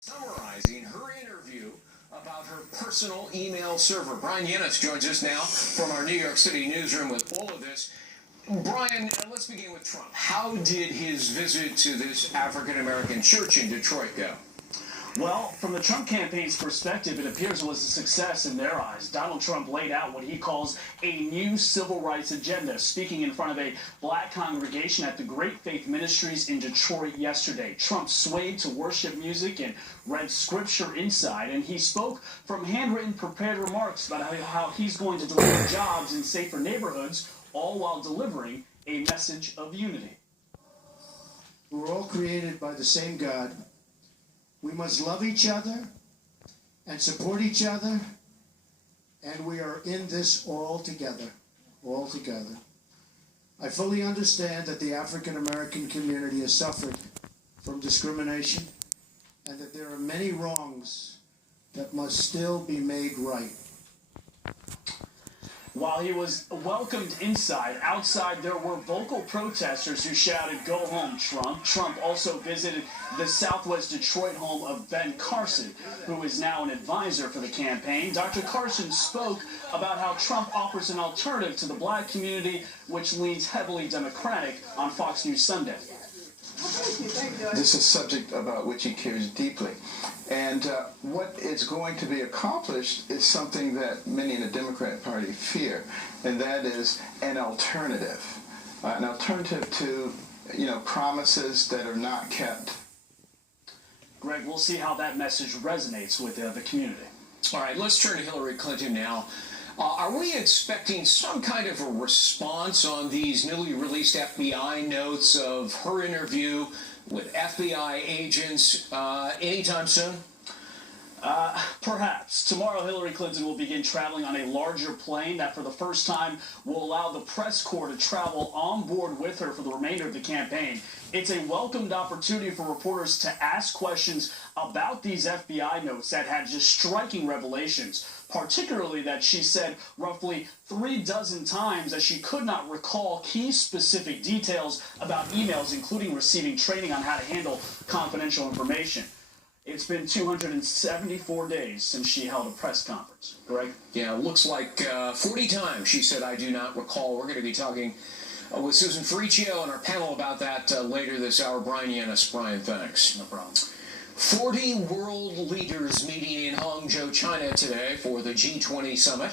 Summarizing her interview about her personal email server. Brian Yennis joins us now from our New York City newsroom with all of this. Brian, let's begin with Trump. How did his visit to this African-American church in Detroit go? Well, from the Trump campaign's perspective, it appears it was a success in their eyes. Donald Trump laid out what he calls a new civil rights agenda, speaking in front of a black congregation at the Great Faith Ministries in Detroit yesterday. Trump swayed to worship music and read scripture inside, and he spoke from handwritten prepared remarks about how he's going to deliver jobs in safer neighborhoods, all while delivering a message of unity. We're all created by the same God. We must love each other and support each other, and we are in this all together, all together. I fully understand that the African American community has suffered from discrimination and that there are many wrongs that must still be made right. While he was welcomed inside, outside there were vocal protesters who shouted, "Go home, Trump." Trump also visited the Southwest Detroit home of B.Carson, who is now an advisor for the campaign. Dr. Carson spoke about how Trump offers an alternative to the black community, which leans heavily Democratic, on Fox News Sunday. This is a subject about which he cares deeply. And what is going to be accomplished is something that many in the Democrat Party fear, and that is an alternative to, promises that are not kept. Greg, we'll see how that message resonates with the community. All right, let's turn to Hillary Clinton now. Are we expecting some kind of a response on these newly released FBI notes of her interview with FBI agents anytime soon? Perhaps. Tomorrow, Hillary Clinton will begin traveling on a larger plane that for the first time will allow the press corps to travel on board with her for the remainder of the campaign. It's a welcomed opportunity for reporters to ask questions about these FBI notes that had just striking revelations, particularly that she said roughly 36 times that she could not recall key specific details about emails, including receiving training on how to handle confidential information. It's been 274 days since she held a press conference. Greg? Yeah, looks like 40 times she said, "I do not recall." We're going to be talking with Susan Ferricchio on our panel about that later this hour. Brian Yennis. Brian, thanks. No problem. 40 world leaders meeting in Hangzhou, China today for the G20 summit.